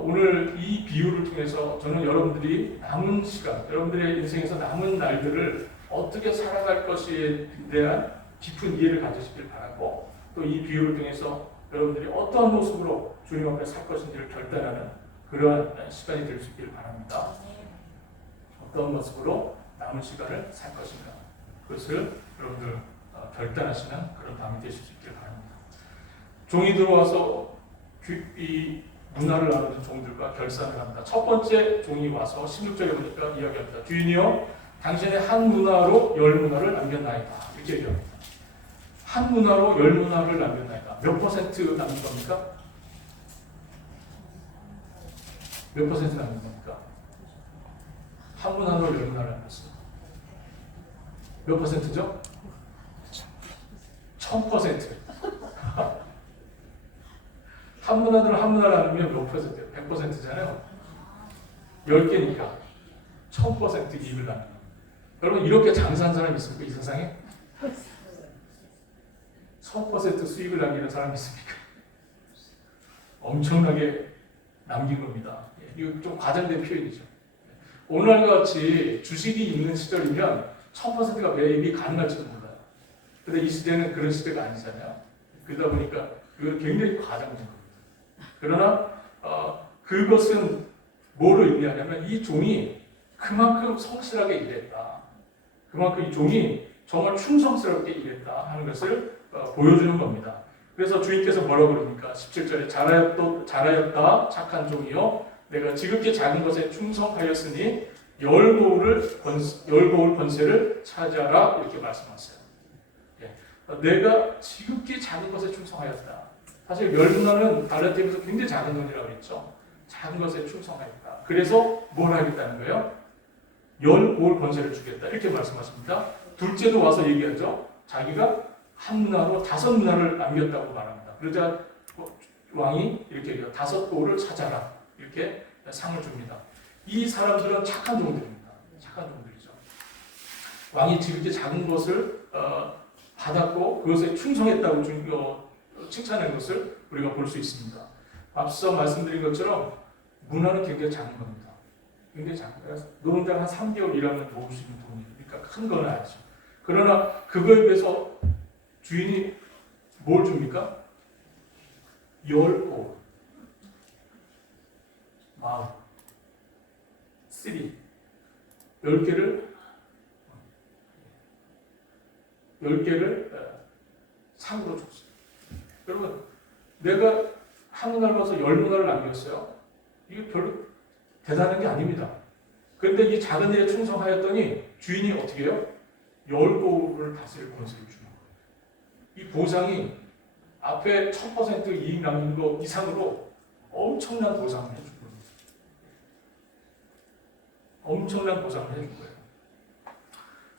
오늘 이 비유를 통해서 저는 여러분들이 남은 시간, 여러분들의 인생에서 남은 날들을 어떻게 살아갈 것에 대한 깊은 이해를 가지시길 바라고, 또 이 비유를 통해서 여러분들이 어떠한 모습으로 주님 앞에 살 것인지를 결단하는 그러한 시간이 될 수 있기를 바랍니다. 어떤 모습으로 남은 시간을 살 것인가, 그것을 여러분들 결단하시는 그런 밤이 되실 수 있기를 바랍니다. 종이 들어와서 이 문화를 나누는 종들과 결산을 합니다. 첫 번째 종이 와서 16절에 보니까 이야기합니다. 주인이여, 당신의 한 문화로 열 문화를 남겼나이다. 이렇게 얘기합니다. 한 문화로 열 문화를 남겼나이다. 몇 퍼센트 남긴 겁니까? 몇 퍼센트 남긴 겁니까? 한 문화로 열 문화를 남겼어요. 몇 퍼센트죠? 1000%. 한 문화를 한 문화를 나누면 몇 퍼센트예요? 100%잖아요. 10개니까 1000% 이익을 남깁니다. 여러분, 이렇게 장사한 사람이 있습니까? 이 세상에? 1000% 수익을 남기는 사람이 있습니까? 엄청나게 남긴 겁니다. 이거 좀 과장된 표현이죠. 오늘과 같이 주식이 있는 시절이면 1000%가 매입이 가능할지도 몰라요. 근데 이 시대는 그런 시대가 아니잖아요. 그러다 보니까 그건 굉장히 과장된 겁니다. 그러나 그것은 뭐를 의미하냐면 이 종이 그만큼 성실하게 일했다. 그만큼 이 종이 정말 충성스럽게 일했다 하는 것을 보여주는 겁니다. 그래서 주인께서 뭐라고 그럽니까? 17절에 잘하였다 착한 종이요, 내가 지극히 작은 것에 충성하였으니 열 고울 권세를 차지하라, 이렇게 말씀하셨어요. 내가 지극히 작은 것에 충성하였다. 사실 열 문화는 갈라디아서에서 굉장히 작은 돈이라고 했죠. 작은 것에 충성하였다. 그래서 뭘 하겠다는 거예요? 열 고울 권세를 주겠다, 이렇게 말씀하십니다. 둘째도 와서 얘기하죠. 자기가 한 문화로 5문화를 남겼다고 말합니다. 그러자 왕이 이렇게 얘기해요. 5고울을 찾아라, 이렇게 상을 줍니다. 이 사람들은 착한 종들입니다. 착한 종들이죠. 왕이 지극히 작은 것을 받았고 그것에 충성했다고 칭찬한 것을 우리가 볼 수 있습니다. 앞서 말씀드린 것처럼 문화는 굉장히 작은 겁니다. 굉장히 작은 거예요. 노동자가 한 3개월 일하면 모을 수 있는 돈이에요. 그러니까 큰 건 아니죠. 그러나 그거에 비해서 주인이 뭘 줍니까? 10고울, 10개를 상으로 줬어요. 여러분, 내가 한 문화를 봐서 10문화를 남겼어요. 이게 별로 대단한 게 아닙니다. 그런데 이 작은 일에 충성하였더니 주인이 어떻게 해요? 10고울을 다스릴 권세를 주는 거예요. 이 보상이 앞에 1000% 이익 남긴 거 이상으로 엄청난 보상을 해준 거예요. 엄청난 보상을 해준 거예요.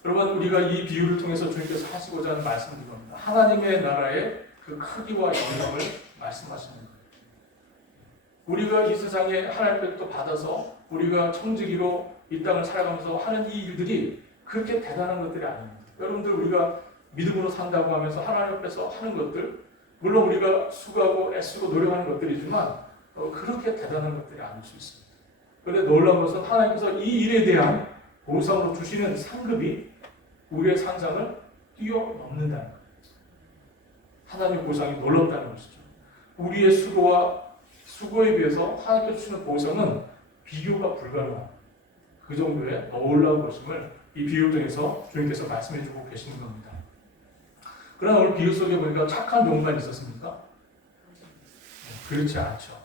여러분, 우리가 이 비유를 통해서 주님께서 하시고자 하는 말씀인 겁니다. 하나님의 나라의 그 크기와 영광을 말씀하시는 거예요. 우리가 이 세상에 하나님께로부터 받아서 우리가 청지기로 이 땅을 살아가면서 하는 이 일들이 그렇게 대단한 것들이 아닙니다. 여러분들, 우리가 믿음으로 산다고 하면서 하나님 앞에서 하는 것들, 물론 우리가 수고하고 애쓰고 노력하는 것들이지만 그렇게 대단한 것들이 아닐 수 있습니다. 그런데 놀라운 것은 하나님께서 이 일에 대한 보상으로 주시는 상급이 우리의 상상을 뛰어넘는다는 거예요. 하나님의 보상이 놀랍다는 것이죠. 우리의 수고에 비해서 하나님께서 주시는 보상은 비교가 불가능한 그 정도의 놀라운 것임을 이 비유를 통해서 주님께서 말씀해 주고 계시는 겁니다. 그러나 오늘 비유 속에 보니까 착한 종만 있었습니까? 그렇지 않죠.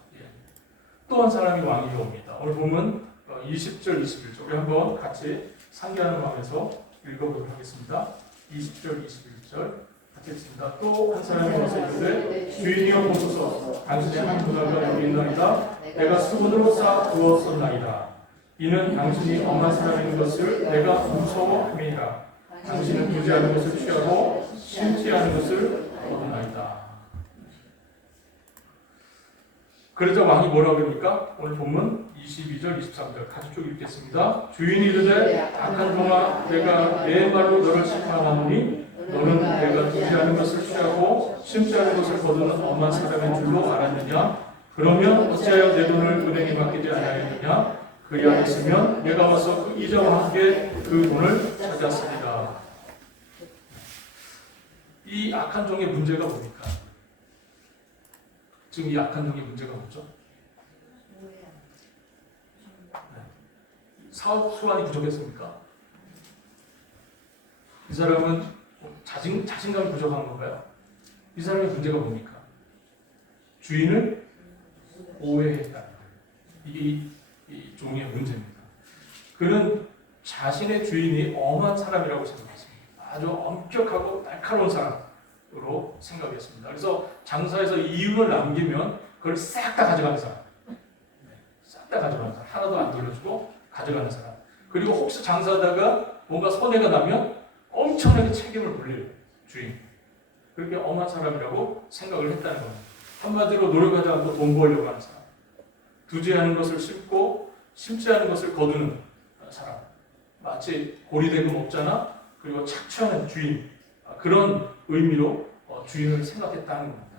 또 한 사람이 왕이 옵니다. 오늘 보면 20절, 21절 우리 한번 같이 상기하는 마음에서 읽어보도록 하겠습니다. 20절, 21절 같이 읽습니다. 또 한 사람이 와서 이르되 주인이여 보소서, 당신의 한 문화가 여기 있나이다. 내가 수건으로 싸 두었었나이다. 이는 당신이 엄한 사람인 것을 내가 무서워함이니라. 당신은 두지 않은 것을 취하고 심지 않은 것을 얻어나이다. 그러자 왕이 뭐라고 그럽니까? 오늘 본문 22절, 23절 같이 쭉 읽겠습니다. 주인이 이르되 악한 종아, 내가 내 말로 너를 심판하노니 너는 내가 두지 않은 것을 취하고 심지 않은 것을 거두는 엄한 사람인 줄로 알았느냐? 그러면 어찌하여 내 돈을 은행에 그리하였으면 내가 와서 그 이자와 함께 그 돈을 찾았습니다. 이 악한 종의 문제가 뭡니까? 지금 이 악한 종의 문제가 뭐죠? 사업 수완이 부족했습니까? 이 사람은 자신감이 부족한 건가요? 이 사람의 문제가 뭡니까? 주인을 오해했다는 거예요. 이게 이 종의 문제입니다. 그는 자신의 주인이 엄한 사람이라고 생각했습니다. 아주 엄격하고 날카로운 사람으로 생각했습니다. 그래서 장사에서 이윤을 남기면 그걸 싹 다 가져가는 사람. 싹 다 가져가는 사람. 하나도 안 돌려주고 가져가는 사람. 그리고 혹시 장사하다가 뭔가 손해가 나면 엄청나게 책임을 물릴 주인. 그렇게 엄한 사람이라고 생각을 했다는 겁니다. 한마디로 노력하지 않고 돈 벌려고 하는 사람. 두지하는 것을 심고 심지 않은 것을 거두는 사람. 마치 고리대금 없잖아. 그리고 착취하는 주인. 그런 의미로 주인을 생각했다는 겁니다.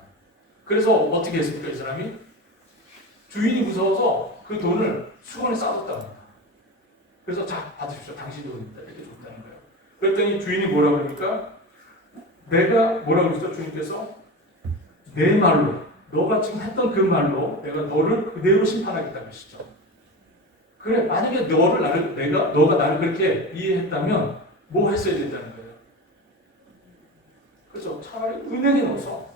그래서 어떻게 했습니까? 이 사람이? 주인이 무서워서 그 돈을 수건에 싸뒀다고 합니다. 그래서 자, 받으십시오. 당신 돈입니다. 이렇게 줬다는 거예요. 그랬더니 주인이 뭐라고 그러니까 내가 뭐라고 그러죠? 주인께서 내 말로 너가 지금 했던 그 말로 내가 너를 그대로 심판하겠다는 것이죠. 그래, 만약에 너가 나를 그렇게 이해했다면 뭐 했어야 된다는 거예요. 그래서 차라리 은행에 넣어서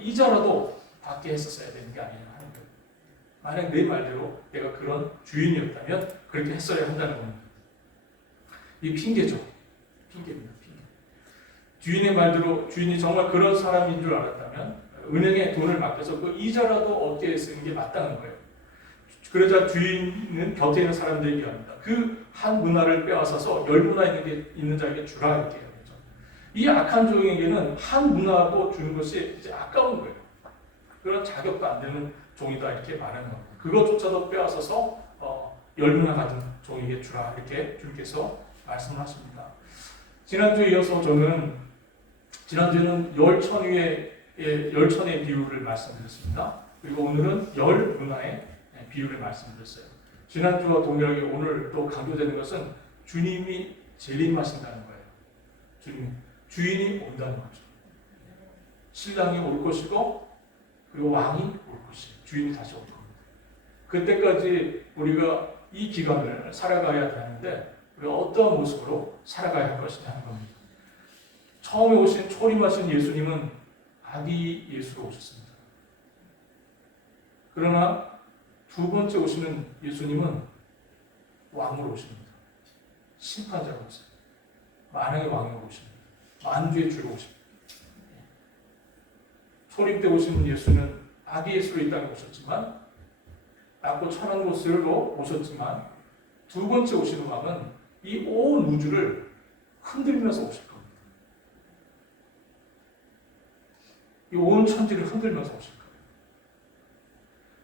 이자라도 받게 했었어야 되는 게 아니냐 하는 거예요. 만약 내 말대로 내가 그런 주인이었다면 그렇게 했어야 한다는 겁니다. 이 핑계죠. 핑계입니다. 핑계. 주인의 말대로 주인이 정말 그런 사람인 줄 알았다면 은행에 돈을 맡겨서 그 이자라도 어깨에 쓰는 게 마땅한 거예요. 그러자 주인은 곁에 있는 사람들에 비합니다. 그 한 문화를 빼앗아서 열 문화 있는 자에게 주라 이렇게 해요. 이 악한 종에게는 한 문화하고 주는 것이 이제 아까운 거예요. 그런 자격도 안 되는 종이다 이렇게 말하는 겁니다. 그것조차도 빼앗아서 열 문화 가진 종에게 주라 이렇게 주께서 말씀을 하십니다. 지난주에 이어서 지난주에는 열천의 비유를 말씀드렸습니다. 그리고 오늘은 열 문화의 비유를 말씀드렸어요. 지난주와 동일하게 오늘 또 강조되는 것은 주님이 재림하신다는 거예요. 주인이 온다는 거죠. 신랑이 올 것이고 그리고 왕이 올 것이에요. 주인이 다시 올 겁니다. 그때까지 우리가 이 기간을 살아가야 되는데 우리가 어떠한 모습으로 살아가야 할 것이냐 하는 겁니다. 처음에 초림하신 예수님은 아기 예수로 오셨습니다. 그러나 두 번째 오시는 예수님은 왕으로 오십니다. 심판자로 오세요. 만왕의 왕으로 오십니다. 만주의 주로 오십니다. 초림 때 오신 예수는 아기 예수로 이 땅에 오셨지만 낮고 천한 곳으로 오셨지만 두 번째 오시는 왕은 이 온 우주를 흔들면서 오실 겁니다. 이 온 천지를 흔들면서 오실 겁니다.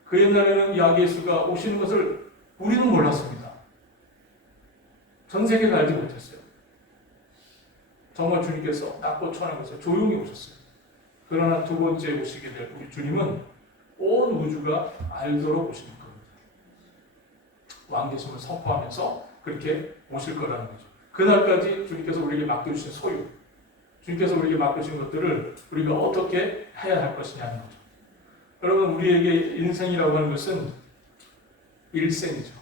그 옛날에는 이 아기 예수가 오시는 것을 우리는 몰랐습니다. 전 세계가 알지 못했어요. 정말 주님께서 낮고 천한 곳에 조용히 오셨어요. 그러나 두 번째 오시게 될 우리 주님은 온 우주가 알도록 오시는 겁니다. 왕계심을 선포하면서 그렇게 오실 거라는 거죠. 그날까지 주님께서 우리에게 맡겨주신 소유, 주님께서 우리에게 맡겨주신 것들을 우리가 어떻게 해야 할 것이냐는 거죠. 여러분, 우리에게 인생이라고 하는 것은 일생이죠.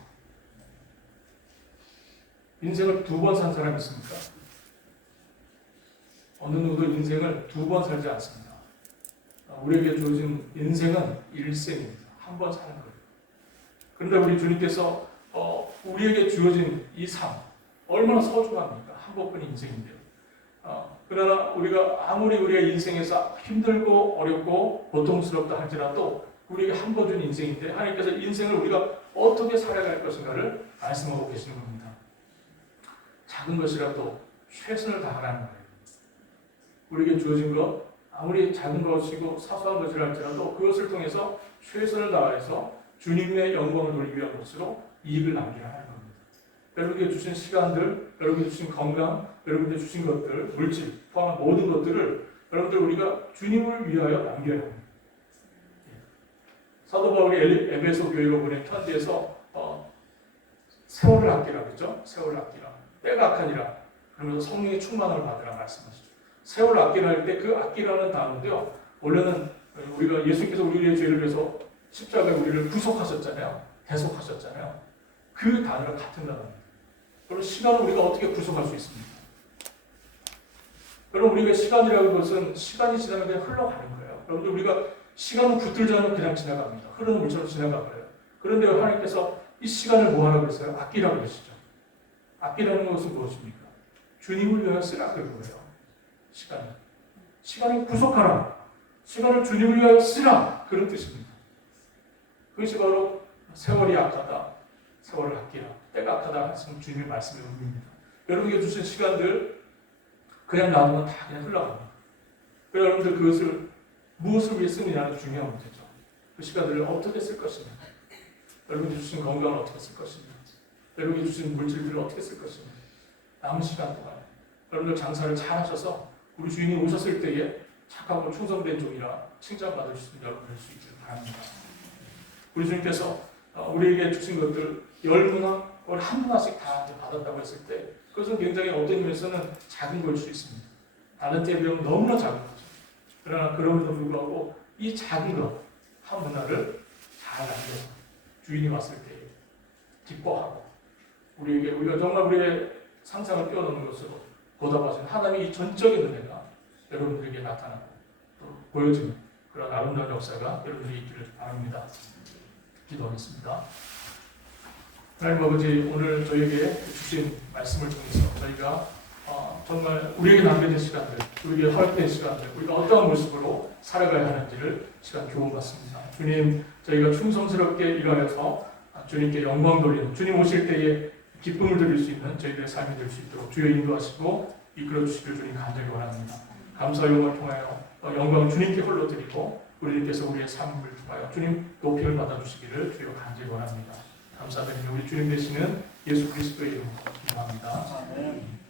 인생을 두 번 산 사람이 있습니까? 어느 누구도 인생을 두 번 살지 않습니다. 우리에게 주어진 인생은 일생입니다. 한 번 사는 거예요. 그런데 우리 주님께서 우리에게 주어진 이 삶, 얼마나 소중합니까? 한 번뿐인 인생인데요. 그러나 우리가 아무리 우리의 인생에서 힘들고 어렵고 고통스럽다 할지라도 우리에게 한 번 준 인생인데 하나님께서 인생을 우리가 어떻게 살아갈 것인가를 말씀하고 계시는 겁니다. 작은 것이라도 최선을 다하라는 거예요. 우리에게 주어진 것, 아무리 작은 것이고 사소한 것이라 할지라도 그것을 통해서 최선을 다해서 주님의 영광을 돌리기 위한 것으로 이익을 남기라 하는 겁니다. 여러분께 주신 시간들, 여러분께 주신 건강, 여러분께 주신 것들, 물질 포함한 모든 것들을 여러분들 우리가 주님을 위하여 남겨야 합니다. 사도 바울이 에베소 교회로 보낸 편지에서 세월을 아끼라 그죠? 세월을 아끼라. 때가 악하니라. 그러면서 성령의 충만을 받으라 말씀하시죠. 세월을 아끼라 할 때 그 아끼라는 단어인데요. 원래는 우리가 예수님께서 우리의 죄를 위해서 십자가에 우리를 구속하셨잖아요. 대속하셨잖아요. 그 단어랑 같은 단어입니다. 그럼 시간을 우리가 어떻게 구속할 수 있습니까? 여러분 우리가 시간이라는 것은 시간이 지나면 그냥 흘러가는 거예요. 여러분들 우리가 시간은 붙들지 않으면 그냥 지나갑니다. 흐르는 물처럼 지나가버려요. 그런데 하나님께서 이 시간을 뭐 하라고 했어요? 아끼라고 그러시죠. 아끼라는 것은 무엇입니까? 주님을 위하여 쓰라 그런 거예요. 시간을 구속하라. 시간을 주님을 위하여 쓰라. 그런 뜻입니다. 그것이 바로 세월이 악하다. 세월을 아끼라. 때가 악하다 하시는 주님의 말씀의 의미입니다. 여러분에게 주신 시간들 그냥 놔두면 다 그냥 흘러갑니다. 그래서 여러분들 그것을 무엇을 위해 쓰느냐는 중요한 문제죠. 그 시간들을 어떻게 쓸 것입니까? 여러분이 주신 건강을 어떻게 쓸 것입니까? 여러분이 주신 물질들을 어떻게 쓸 것입니까? 남은 시간 동안 여러분들 장사를 잘 하셔서 우리 주인이 오셨을 때에 착하고 충성된 종이라 칭찬받을 수 있는 여러분 될 수 있기를 바랍니다. 우리 주님께서 우리에게 주신 것들 10문화, 한 문화씩 다 받았다고 했을 때 그것은 굉장히 어떤 면에서는 작은 걸 수 있습니다. 다른 때에 비하면 너무나 작은 거죠. 그러나 그럼에도 불구하고 이 작은 것, 한 문화를 잘 알려서 주인이 왔을 때 기뻐하고 우리가 정말 우리의 상상을 뛰어넘는 것으로 보답하신 하나님의 이 전적인 은혜가 여러분들에게 나타나고 또 보여지는 그런 아름다운 역사가 여러분들이 있기를 바랍니다. 기도하겠습니다. 하나님 아버지, 오늘 저에게 주신 말씀을 통해서 저희가 정말 우리에게 남겨진 시간들, 우리에게 허락된 시간들, 우리가 어떠한 모습으로 살아가야 하는지를 시간 교훈받습니다. 주님, 저희가 충성스럽게 일하여서 주님께 영광 돌리는, 주님 오실 때에 기쁨을 드릴 수 있는 저희들의 삶이 될 수 있도록 주여 인도하시고 이끌어 주시기를 주님 간절히 원합니다. 감사 영광을 통하여 영광을 주님께 홀로 드리고 우리들께서 우리의 삶을 통하여 주님 높임을 받아주시기를 주여 간절히 원합니다. 감사드리며 우리 주님 되시는 예수 그리스도의 이름으로 기도합니다. 아멘.